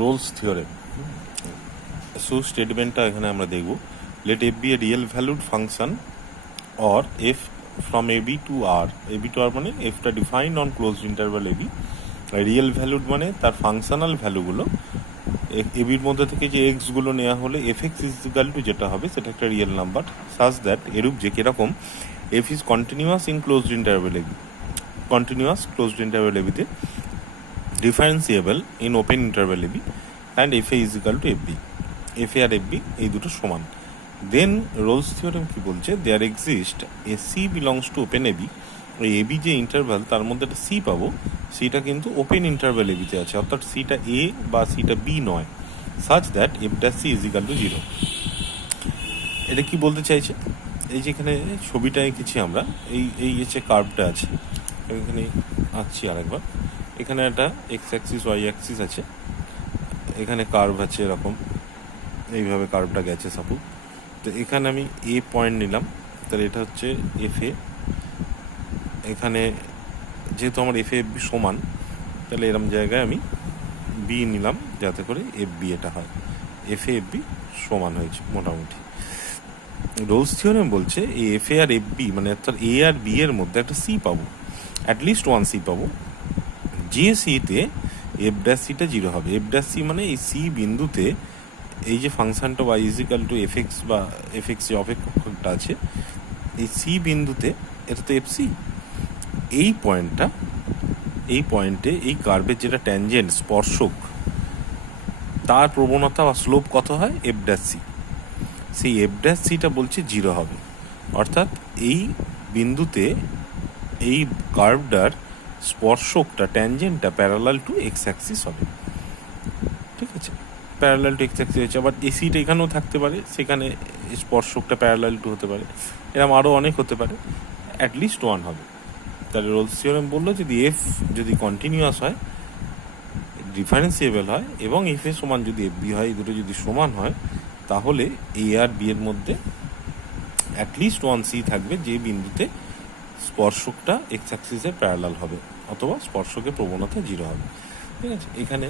Rolle's theorem. So স্টেটমেন্টটা এখানে আমরা দেখব, let F be a real valued function or F from A B to R. A B to R মানে এফটা defined on closed interval A B. Real valued মানে তার functional ভ্যালুগুলো, এ বির মধ্যে থেকে যে এক্সগুলো নেওয়া হলে F x is equal two যেটা হবে সেটা একটা রিয়েল নাম্বার, সাজ দ্যাট এরূপ যে কিরকম F is continuous in closed interval A B, continuous closed interval এ বিতে, differentiable in open interval A B, and F A is equal to F B. F এ আর F B এই দুটো সমান। Then Rolle's theorem কি বলছে, there exist a C belongs to open A B. ওই A B যে interval তার মধ্যে একটা সি পাবো, সিটা কিন্তু ওপেন ইন্টারভ্যাল এ বিতে আছে, অর্থাৎ সিটা এ বা সিটা বি নয়, such that F dash C is equal to 0। এটা কি বলতে চাইছে, এই যে এখানে ছবিটা এঁকেছি আমরা, এই যে কার্ভটা আছে এখানে আঁকছি আরেকবার। এখানে একটা এক্স অ্যাক্সিস ওয়াই অ্যাক্সিস আছে, এখানে কার্ভ আছে এরকম, এইভাবে কার্ভটা গেছে সাপোজ। তো এখানে আমি এ পয়েন্ট নিলাম, তাহলে এটা হচ্ছে এফ এ। এখানে যেহেতু আমার এফ এ এফ বি সমান, তাহলে এরম জায়গায় আমি বি নিলাম যাতে করে এফ বি এটা হয়। এফ এ এফ বি সমান হয়েছে মোটামুটি। রোলস থিওরেম বলছে এই এফ এ আর এফ বি মানে অর্থাৎ এ আর বি এর মধ্যে একটা সি পাবো, অ্যাটলিস্ট ওয়ান সি পাবো, যে সিতে এফ ড্যাশ সিটা 0 হবে। এফ ড্যাশ সি মানে এই সি বিন্দুতে এই যে ফাংশনটা y is equal to f x বা এফ এক্স যে অপেক্ষকটা আছে, এই সি বিন্দুতে এটা তো এফ সি। এই পয়েন্টে এই কার্ভের যেটা ট্যানজেন্ট স্পর্শক, তার প্রবণতা বা স্লোপ কত হয়, এফ ড্যাশ সি। সেই এফ ড্যাশ সিটা বলছে 0 হবে, অর্থাৎ এই বিন্দুতে এই কার্ভটার স্পর্শকটা ট্যানজেন্টটা প্যারালাল টু এক্স অ্যাক্সিস হবে। ঠিক আছে, প্যারালাল টু এক্স অ্যাক্সিস হচ্ছে। আবার এই সিটা এখানেও থাকতে পারে, সেখানে স্পর্শকটা প্যারালাল টু হতে পারে, এরকম আরও অনেক হতে পারে, অ্যাটলিস্ট 1 হবে। তাহলে রোলস থিওরেম বললো যদি এফ যদি কন্টিনিউয়াস হয়, ডিফারেন্সিয়েবল হয় এবং এফ এ সমান যদি এফ বি হয়, এই দুটো যদি সমান হয়, তাহলে এ আর বি এর মধ্যে অ্যাটলিস্ট 1 সি থাকবে, যে বিন্দুতে স্পর্শকটা এক্স অ্যাক্সিসের প্যারালাল হবে অথবা স্পর্শকের প্রবণতা 0 হবে। ঠিক আছে, এখানে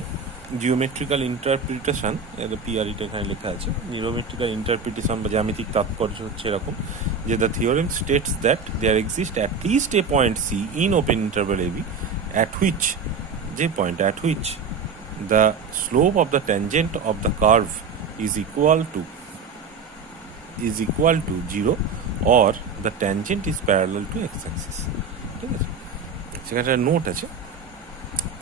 জিওমেট্রিক্যাল ইন্টারপ্রিটেশন, এটা পিআরইটা এখানে লেখা আছে। জিওমেট্রিক্যাল ইন্টারপ্রিটেশন বা জ্যামিতিক তাৎপর্য হচ্ছে এরকম যে the theorem states that there exist at least a point C in open interval A B at which, যে point at which the slope of the tangent of the curve is equal to 0 or the tangent is parallel to x-axis। ঠিক আছে, সেখানে একটা note আছে,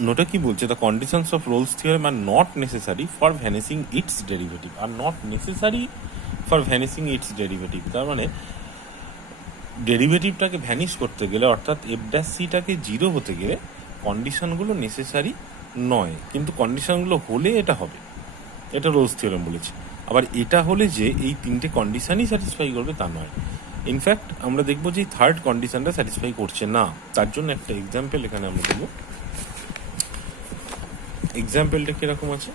নোটে কি বলছে, the conditions of Rolle's theorem are not necessary for vanishing its derivative. Are not necessary for vanishing its derivative, তার মানে ডেরিভেটিভটাকে ভ্যানিশ করতে গেলে, অর্থাৎ এফ ড্যাশ সিটাকে 0 হতে গেলে কন্ডিশনগুলো নেসেসারি নয়, কিন্তু কন্ডিশনগুলো হলে এটা হবে, এটা রোলস থিওরেম বলেছে। আবার এটা হলে যে এই 3টে কন্ডিশনই স্যাটিসফাই করবে তা নয়। ইনফ্যাক্ট আমরা দেখবো যে থার্ড কন্ডিশনটা স্যাটিসফাই করছে না, তার জন্য একটা এক্সাম্পল এখানে আমরা দেবো। এক্সাম্পলটা কীরকম আছে,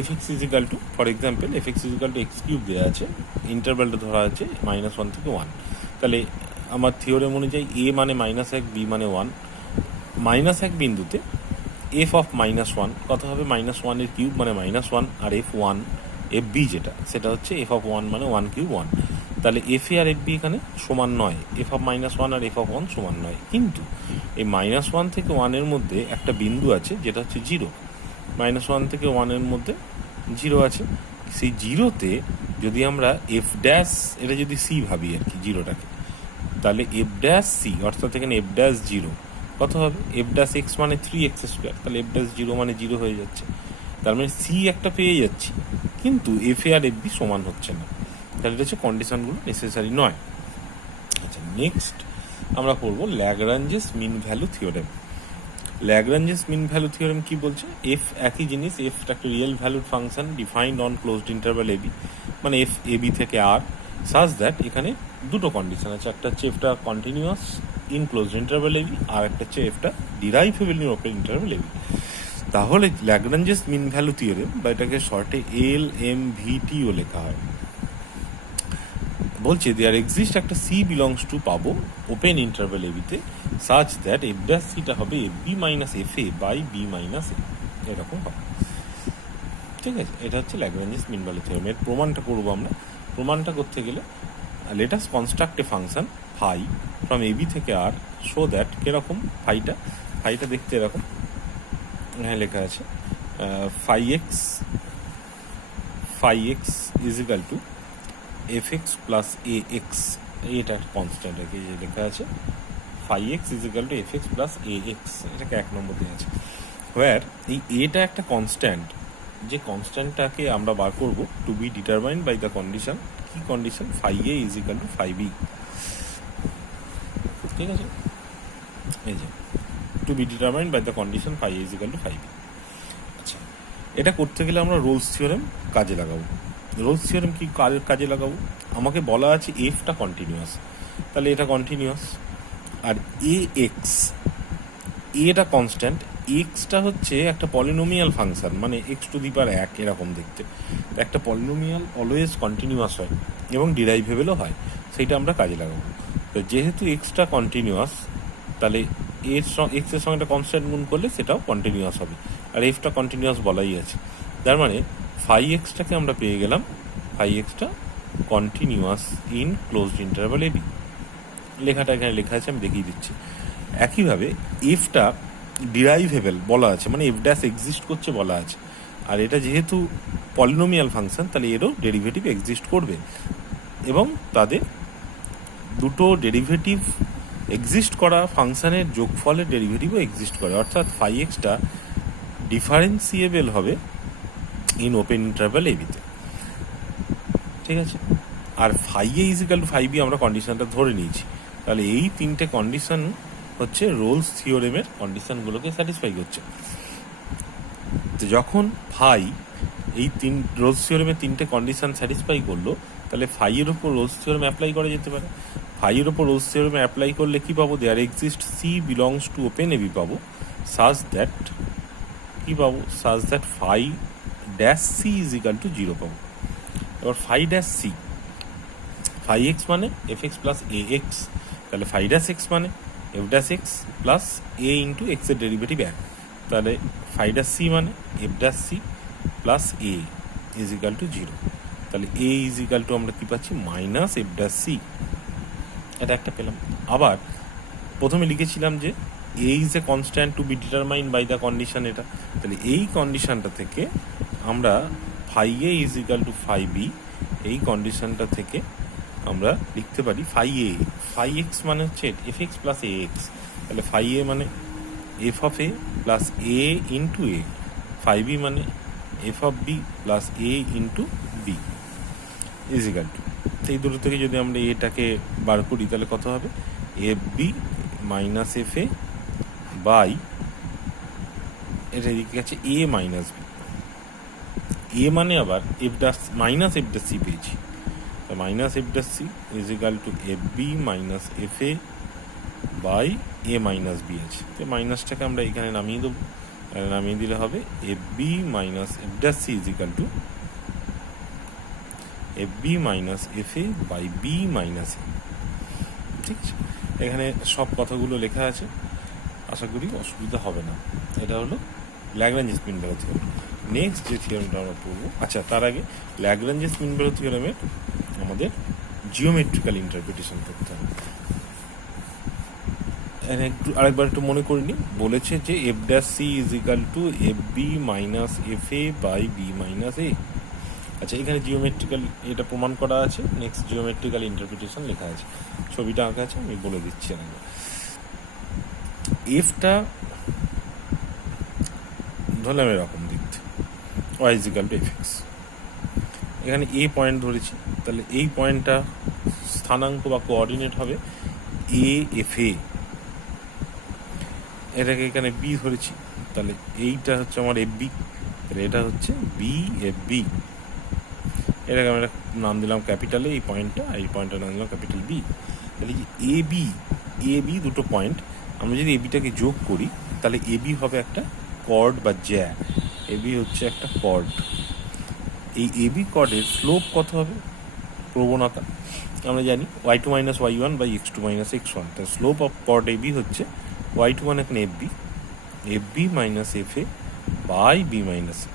f x is equal to, for example f x is equal to x cube দেওয়া আছে, ইন্টারভ্যালটা ধরা আছে -1 থেকে 1। তাহলে আমার থিওরেম অনুযায়ী এ মানে -1, বি মানে 1, -1 বিন্দুতে এফ অফ -1 কত হবে, -1 এর কিউব মানে -1, আর f1 এফ বি যেটা সেটা হচ্ছে এফ অফ 1 মানে 1 কিউব 1। তাহলে এফ এ আর এফ বি এখানে সমান নয়, এফ অফ -1 আর এফ অফ 1 সমান নয়, কিন্তু এই -1 থেকে 1 এর মধ্যে একটা বিন্দু আছে যেটা হচ্ছে 0। -1 থেকে 1 এর মধ্যে 0 আছে, সেই 0তে যদি আমরা এফ ড্যাশ, এটা যদি সি ভাবি আর কি 0টাকে, তাহলে এফ ড্যাশ সি অর্থাৎ এখানে এফ ড্যাশ 0 কত হবে, এফ ড্যাশ এক্স মানে 3x², তাহলে এফ ড্যাশ 0 মানে 0 হয়ে যাচ্ছে। তার মানে সি একটা পেয়ে যাচ্ছি, কিন্তু এফ এ আর এফ বি সমান হচ্ছে না, তাহলে এটা হচ্ছে কন্ডিশনগুলো নেসেসারি নয়। আচ্ছা, নেক্সট আমরা পড়বো Lagrange's mean value theorem. Lagrange's mean value theorem কি বলছে, এফ একই জিনিস, এফটা একটা real valued function defined on closed interval A b, মানে এফ এ বি থেকে আর, সাজ দ্যাট এখানে দুটো কন্ডিশন আছে, একটা হচ্ছে এফটা continuous in closed interval A B, আর একটা হচ্ছে এফটা derivable in open interval A B. তাহলে ল্যাগ্রাঞ্জেস মিন ভ্যালু থিওরেম বা এটাকে শর্টে LMVTও লেখা হয়, বলছে দেয়ার এক্সিস্ট একটা সি বিলংস টু পাবো ওপেন ইন্টারভ্যাল এ বিতে, সাচ দ্যাট এফ ড্যাশ সিটা হবে F B minus F A by B minus A, এরকম হবে। ঠিক আছে, এটা হচ্ছে ল্যাগ্রাঞ্জেস মিন ভ্যালু থিওরেম। এর প্রমাণটা করবো আমরা। প্রমাণটা করতে গেলে let us construct a function phi from a b থেকে আর, সো দ্যাট কিরকম ফাইটা দেখতে এরকম, হ্যাঁ লেখা আছে phi x is equal to f x plus A x, এটা কনস্ট্যান্ট আর কি, যে লেখা আছে phi x is equal to f x plus A x, এটাকে 1 নম্বর দেওয়া আছে। হোয়ার এই এটা একটা কনস্ট্যান্ট, যে কনস্ট্যান্টটাকে আমরা বার করবো to be determined by the condition, কি condition, phi A is equal to phi B. ঠিক আছে, এই যে to be determined by the condition phi A is equal to phi B. আচ্ছা, এটা করতে গেলে আমরা রোলস থিওরেম কাজে লাগাবো। রোলস থিওরেম কি কাজে লাগাবো, আমাকে বলা আছে এফটা কন্টিনিউয়াস, তাহলে এটা কন্টিনিউয়াস। আর এ এক্স, এটা কনস্ট্যান্ট, এক্সটা হচ্ছে একটা পলিনোমিয়াল ফাংশন, মানে এক্স টু দি পাওয়ার 1 এরকম দেখতে। একটা পলিনোমিয়াল অলওয়েজ কন্টিনিউয়াস হয় এবং ডিরাইভেবলও হয়, সেইটা আমরা কাজে লাগাবো। তো যেহেতু এক্সটা কন্টিনিউয়াস, তাহলে এক্সের সঙ্গে একটা কনস্ট্যান্ট গুণ করলে সেটাও কন্টিনিউয়াস হবে, আর এফটা কন্টিনিউয়াস বলাই আছে। তার মানে ফাই এক্সটাকে আমরা পেয়ে গেলাম, ফাই এক্সটা continuous in closed interval a b. লেখাটা এখানে লেখা আছে, আমি দেখিয়ে দিচ্ছি। একইভাবে এফটা ডিরাইভেবল বলা আছে, মানে এফ ড্যাশ এক্সিস্ট করছে বলা আছে, আর এটা যেহেতু পলিনোমিয়াল ফাংশন, তাহলে এরও ডেরিভেটিভ এক্সিস্ট করবে, এবং তাদের দুটো ডেরিভেটিভ এক্সিস্ট করা ফাংশনের যোগফলের ডেরিভেটিভও এক্সিস্ট করে, অর্থাৎ ফাই এক্সটা ডিফারেন্সিয়েবল হবে ইন ওপেন ইন্টারভাল এবিতে। ঠিক আছে, আর phi A is equal to phi B আমরা কন্ডিশনটা ধরে নিয়েছি, তাহলে এই 3টে কন্ডিশন হচ্ছে রোলস থিওরেমের কন্ডিশনগুলোকে স্যাটিসফাই করছে। তো যখন ফাই এই রোলস থিওরেমের 3টে কন্ডিশন স্যাটিসফাই করলো, তাহলে ফাইয়ের ওপর রোলস থিওরেম অ্যাপ্লাই করা যেতে পারে। ফাইয়ের ওপর রোলস থিওরেম অ্যাপ্লাই করলে কি পাবো, there exist c belongs to open a b পাবো, সাজ দ্যাট কি পাবো, such that phi dash C is equal to 0 পাবো। এবার phi dash c, phi x মানে এফ এক্স প্লাস এ এক্স, তাহলে ফাই ড্যাশ এক্স মানে এফ ড্যাশ এক্স প্লাস এ into এক্সের derivative 1, তাহলে ফাই ড্যাশ সি মানে f dash c plus a is equal to 0, তাহলে এ is equal to আমরা কী পাচ্ছি, minus F dash C, এটা একটা পেলাম। আবার প্রথমে লিখেছিলাম যে A is a constant to be determined by the condition, এটা, তাহলে এই কন্ডিশনটা থেকে আমরা phi A is equal to phi B, এই কন্ডিশনটা থেকে আমরা লিখতে পারি ফাই এ, ফাই এক্স মানে হচ্ছে এফ এক্স প্লাস এ এক্স, তাহলে ফাই এ মানে F of A plus A into A, phi B মানে F of B plus A into B is equal to, এই দুটো থেকে যদি আমরা এটাকে বার করি তাহলে কত হবে, F B minus F A by, এটা এদিকে আছে এ মাইনাস বি, এ মানে আবার F dash minus F dash C পেয়েছি, minus F dash C is equal to F B minus F A by A minus B আছে, তো মাইনাসটাকে আমরা এখানে নামিয়ে দেবো, নামিয়ে দিলে হবে F B minus F dash C is equal to F B minus F A by B minus A. ঠিক আছে, এখানে সব কথাগুলো লেখা আছে, আশা করি অসুবিধা হবে না। এটা হলো Lagrange's mean value theorem. Next যে থিওরেমটা আমরা পড়বো, আচ্ছা তার আগে ল্যাগ্রাঞ্জেস মিন ভ্যালু থিওরেমের আমাদের জিওমেট্রিক্যাল ইন্টারপ্রিটেশন করতে হবে। আরেকবার একটু মনে করে নিই, বলেছে যে F dash C is equal to F B minus F A by B minus A. আচ্ছা, এখানে জিওমেট্রিক্যাল এটা প্রমাণ করা আছে, নেক্সট জিওমেট্রিক্যাল ইন্টারপ্রিটেশন লেখা আছে, ছবিটা আঁকা আছে, আমি বলে দিচ্ছি। এফটা ধরলাম এরকম দেখতে, y is equal to f x, এখানে এ পয়েন্ট ধরেছি, তাহলে এই পয়েন্টটা স্থানাঙ্ক বা কোঅর্ডিনেট হবে এ এফ এ, এটাকে এখানে বি ধরেছি, তাহলে এইটা হচ্ছে আমার এফ বি, তাহলে এটা হচ্ছে বি এফ বি, এটাকে আমরা নাম দিলাম ক্যাপিটালে এই পয়েন্টটা, এই পয়েন্টটার নাম দিলাম ক্যাপিটাল বি। তাহলে এ বি দুটো পয়েন্ট, আমরা যদি এ বিটাকে যোগ করি তাহলে এ বি হবে একটা কর্ড বা জ্যা, এ বি হচ্ছে একটা কর্ড। এই এ বি কর্ডের স্লোপ কত হবে, প্রবণতা আমরা জানি Y two minus Y one by X two minus X one, তার slope of chord A B হচ্ছে ওয়াই টু মানে এখানে F B minus F A by B minus A.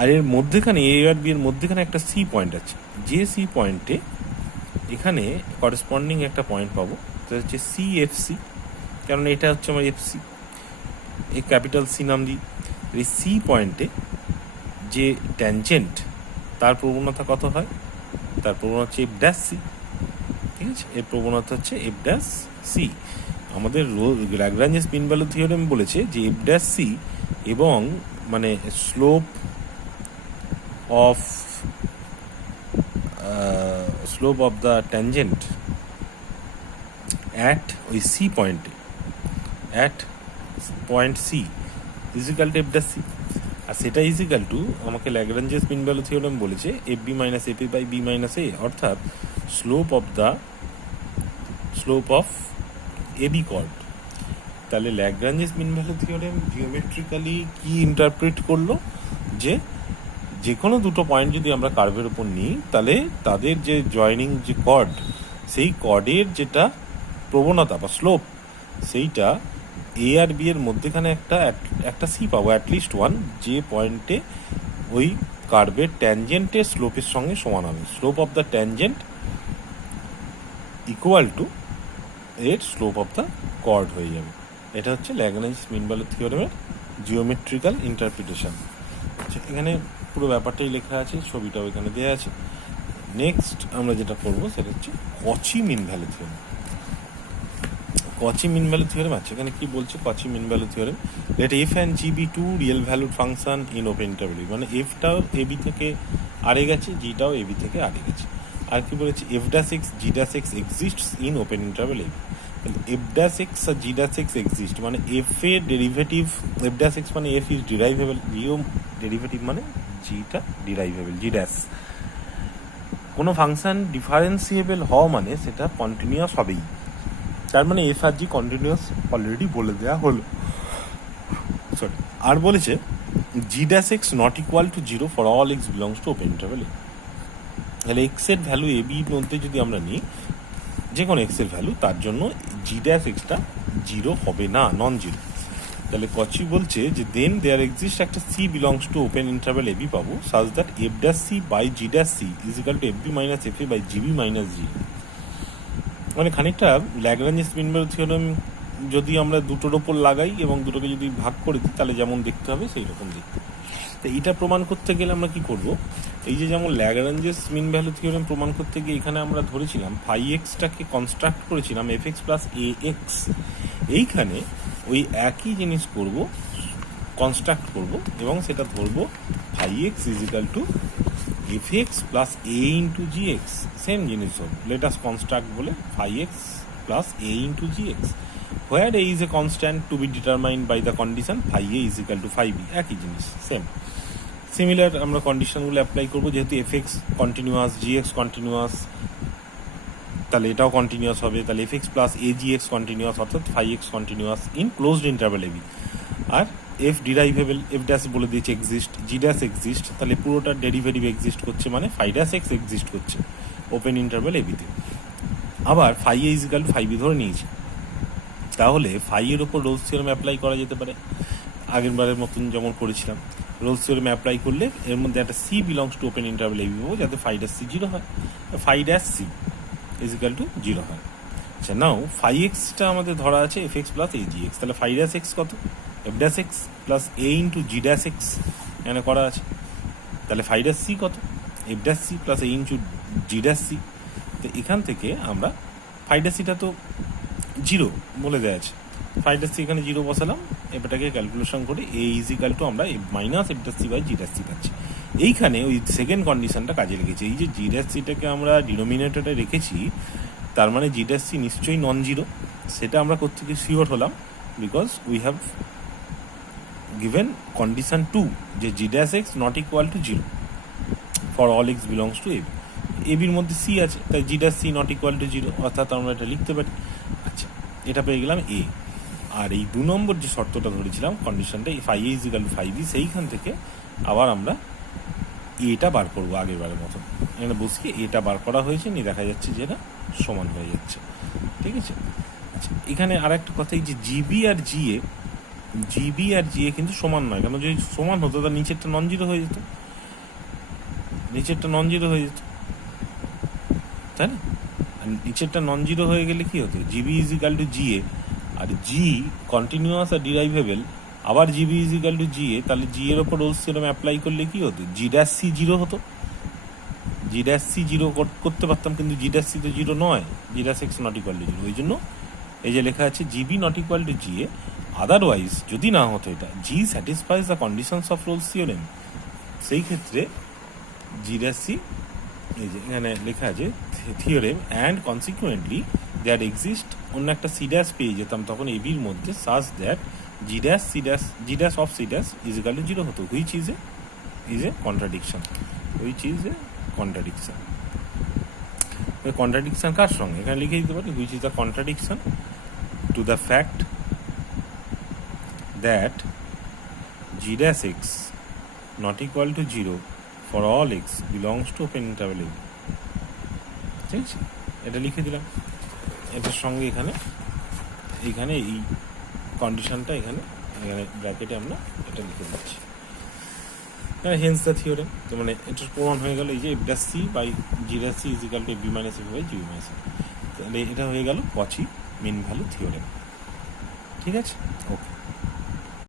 আর এর মধ্যেখানে এ আর বি এর মধ্যেখানে একটা সি পয়েন্ট আছে, যে সি পয়েন্টে এখানে করেসপন্ডিং একটা পয়েন্ট পাবো, সেটা হচ্ছে সি এফ সি, কারণ এটা হচ্ছে আমার এফ সি, এই ক্যাপিটাল সি নাম দিই। এই সি পয়েন্টে যে ট্যানজেন্ট, তার প্রবণতা কত হয়? তার প্রবণতা হচ্ছে এফ ড্যাশ সি। ঠিক আছে, এর প্রবণতা হচ্ছে এফ ড্যাশ সি। আমাদের ল্যাগ্রাঞ্জেস মিন ভ্যালু থিওরেম বলেছে যে এফ ড্যাশ সি এবং মানে slope of the tangent at ওই সি পয়েন্টে, at point C is equal to F dash C. আর সেটা ইজিক্যাল টু আমাকে ল্যাগ্রাঞ্জেস মিন ভ্যালু থিওরেম বলেছে F B minus F A by B minus A, অর্থাৎ slope of A B chord. তাহলে Lagrange's mean value theorem geometrically কি interpret করলো, যে কোনো দুটো পয়েন্ট যদি আমরা কার্ভের উপর নিই, তাহলে তাদের যে জয়নিং যে কর্ড, সেই কর্ডের যেটা প্রবণতা বা স্লোপ, সেইটা এ আর বি এর মধ্যেখানে একটা সি পাবো, অ্যাটলিস্ট ওয়ান, যে পয়েন্টে ওই কার্ভের ট্যানজেন্টের স্লোপের সঙ্গে সমান হবে। Slope of the tangent equal to এর স্লোপ অফ দ্য কর্ড হয়ে যাবে। এটা হচ্ছে ল্যাগ্রাঞ্জেস মিন ভ্যালু থিওরেমের জিওমেট্রিক্যাল ইন্টারপ্রিটেশন। এখানে পুরো ব্যাপারটাই লেখা আছে, ছবিটাও এখানে দেওয়া আছে। নেক্সট আমরা যেটা করবো সেটা হচ্ছে কচি মিন ভ্যালু থিওরেম। কচি মিন ভ্যালু থিওরেম আছে, এখানে কি বলছে Cauchy mean value theorem, let f and g be two real valued function in open interval, মানে এফটাও এ বি থেকে আরে গেছে, জিটাও এ বি থেকে আরে গেছে। আর কি বলেছে, F dash X G dash X exists in open interval A B. তাহলে এফ ড্যাশ এক্স আর জি ড্যাশ এক্স এক্সিস্ট মানে এফ এর ডেরিভেটিভ, এফ ড্যাশ এক্স মানে এফ ইজ ডিরাইভেবল, জিও ডেরিভেটিভ মানে জিটা ডিরাইভেবল, জি ড্যাশ। কোনো function differentiable হওয়া মানে সেটা কন্টিনিউয়াস হবেই, তার মানে এফ আর জি কন্টিনিউয়াস অলরেডি বলে দেওয়া হলো। সরি, আর বলেছে G dash X not equal to zero for all X belongs to open interval. তাহলে এক্স এর ভ্যালু এ বির মধ্যে যদি আমরা নিই যে কোনো এক্স এর ভ্যালু, তার জন্য জি ড্যাশ এক্সটা জিরো হবে না, নন জিরো। তাহলে কচি বলছে যে দেন দেয়ার এক্সিস্ট একটা C belongs to open interval A B পাবো, such that F dash C by G dash C is equal to F B minus F A by G B minus G. মানে খানিকটা Lagrange's mean value theorem যদি আমরা দুটোর ওপর লাগাই এবং দুটোকে যদি ভাগ করে দিই, তাহলে যেমন দেখতে হবে সেই রকম দেখতে। তো এটা প্রমাণ করতে গেলে আমরা কি করব, এই যে যেমন ল্যাগ্রাঞ্জেস মিন ভ্যালু থিওরেম প্রমাণ করতে গিয়ে এখানে আমরা ধরেছিলাম ফাই এক্সটাকে কনস্ট্রাক্ট করেছিলাম এফ এক্স প্লাস এ এক্স, এইখানে ওই একই জিনিস করব, কনস্ট্রাক্ট করব এবং সেটা ধরবো phi x is equal to f x plus A into g x. Same জিনিস হবে, লেট আস কনস্ট্রাক্ট বলে phi x plus A into g x, where a is a constant to be determined by the condition phi A is equal to phi b. একই জিনিস, same similar আমরা কন্ডিশনগুলো apply করবো, যেহেতু f x continuous, g x continuous, তাহলে এটাও continuous হবে। তাহলে এফ এক্স প্লাস এ জি এক্স কন্টিনিউয়াস, অর্থাৎ phi X continuous in closed interval A B. আর এফ ডিরাইভেবল, এফ ড্যাশ বলে দিয়েছে এক্সিস্ট, জি ড্যাশ এক্সিস্ট, তাহলে পুরোটা ডেরিভেটিভ এক্সিস্ট করছে, মানে ফাই ড্যাশ এক্স এক্সিস্ট করছে ওপেন ইন্টারভ্যাল এ বিতে। আবার phi A is equal to phi b ধরে নিয়েছি, তাহলে ফাই এর ওপর রোলস থিওরেম অ্যাপ্লাই করা যেতে পারে, আগের বারের মতন যেমন করেছিলাম। রোলস থিওরেম অ্যাপ্লাই করলে এর মধ্যে একটা C belongs to open interval A B পাবো, যাতে ফাই ড্যাশ সি জিরো হয়, phi dash C is equal to zero হয়। আচ্ছা, নাও ফাই এক্সটা আমাদের ধরা আছে এফ এক্স প্লাস এ জি এক্স, তাহলে ফাই ড্যাশ এক্স কত, এফ ড্যাশ এক্স প্লাস এ ইন্টু জি ড্যাশ এক্স এখানে করা আছে। তাহলে ফাই ড্যাশ সি কত, এফ ড্যাশ সি প্লাস এ ইন্টু জি ড্যাশ সি। তো এখান থেকে আমরা ফাই ড্যাশ সিটা তো জিরো বলে দেওয়া আছে, ফাই ড্যাশ সি এখানে জিরো বসালাম, এটাকে ক্যালকুলেশন করে এ ইজ ইকাল টু আমরা minus F dash C by G dash c পাচ্ছি। এইখানে ওই সেকেন্ড কন্ডিশনটা কাজে লেগেছে, এই যে জি ড্যাশ সিটাকে আমরা ডিনোমিনেটরে রেখেছি, তার মানে জি ড্যাশ সি নিশ্চয়ই নন জিরো, সেটা আমরা কোত্থেকে শিওর হলাম, because we have given condition 2 যে G dash X not equal to zero for all X belongs to A B. এবির মধ্যে সি আছে, তাই G dash C not equal to zero, অর্থাৎ আমরা এটা লিখতে পারি। আচ্ছা, এটা পেয়ে গেলাম এ। আর এই 2 নম্বর যে শর্তটা ধরেছিলাম কন্ডিশনটা phi A is equal to phi b, সেইখান থেকে আবার আমরা এটা বার করবো আগের বারের মতন। এখানে বসিয়ে এটা বার করা হয়েছে, নিয়ে দেখা যাচ্ছে যে এটা সমান হয়ে যাচ্ছে। ঠিক আছে। আচ্ছা, এখানে আর একটা কথা, এই যে জিবি আর জিএ কিন্তু সমান নয়, কেন যদি সমান হতো তার নিচেরটা নন জিরো হয়ে যেত। নিচেরটা নন জিরো হয়ে যেত, তাই না? আর নিচেরটা নন জিরো হয়ে গেলে কি হতো, G B is equal to G A, আর জি কন্টিনিউয়াস আর ডিরাইভেবল, আবার G B is equal to G A, তাহলে জি এর ওপর রোলস থিওরেম অ্যাপ্লাই করলে কি হতো, জি ড্যাশ সি জিরো হতো। জি ড্যাশ সি জিরো করতে পারতাম, কিন্তু জি ড্যাশ সি তো জিরো নয়, G dash X not equal to zero. ওই জন্য এই যে লেখা আছে G B not equal to G A, otherwise যদি না হতো এটা G satisfies the conditions of Rolle's theorem, সেই ক্ষেত্রে জি ড্যাশ সি, এই যে এখানে লেখা আছে theorem and consequently that exist, অন্য একটা সি ড্যাশ পেয়ে যেতাম তখন এবির মধ্যে, such that G dash C dash G dash of C dash is equal to zero হতো, which is a contradiction, which is a contradiction. Contradiction কার সঙ্গে, এখানে লিখে দিতে পারি which is the contradiction to the fact that G dash X not equal to zero for all X belongs to open interval A. ঠিক আছে, এটা লিখে দিলাম। এটার সঙ্গে এখানে এই কন্ডিশনটা এখানে ব্র্যাকেটে আমরা এটা লিখে দিচ্ছি, হেন্স দ্য থিওরেম। তো মানে এটার প্রমাণ হয়ে গেল এই যে F dash C by G dash C is equal to F B minus f by G B minus, তাহলে এটা হয়ে গেল কচি মিন ভ্যালু থিওরেম। ঠিক আছে, ওকে।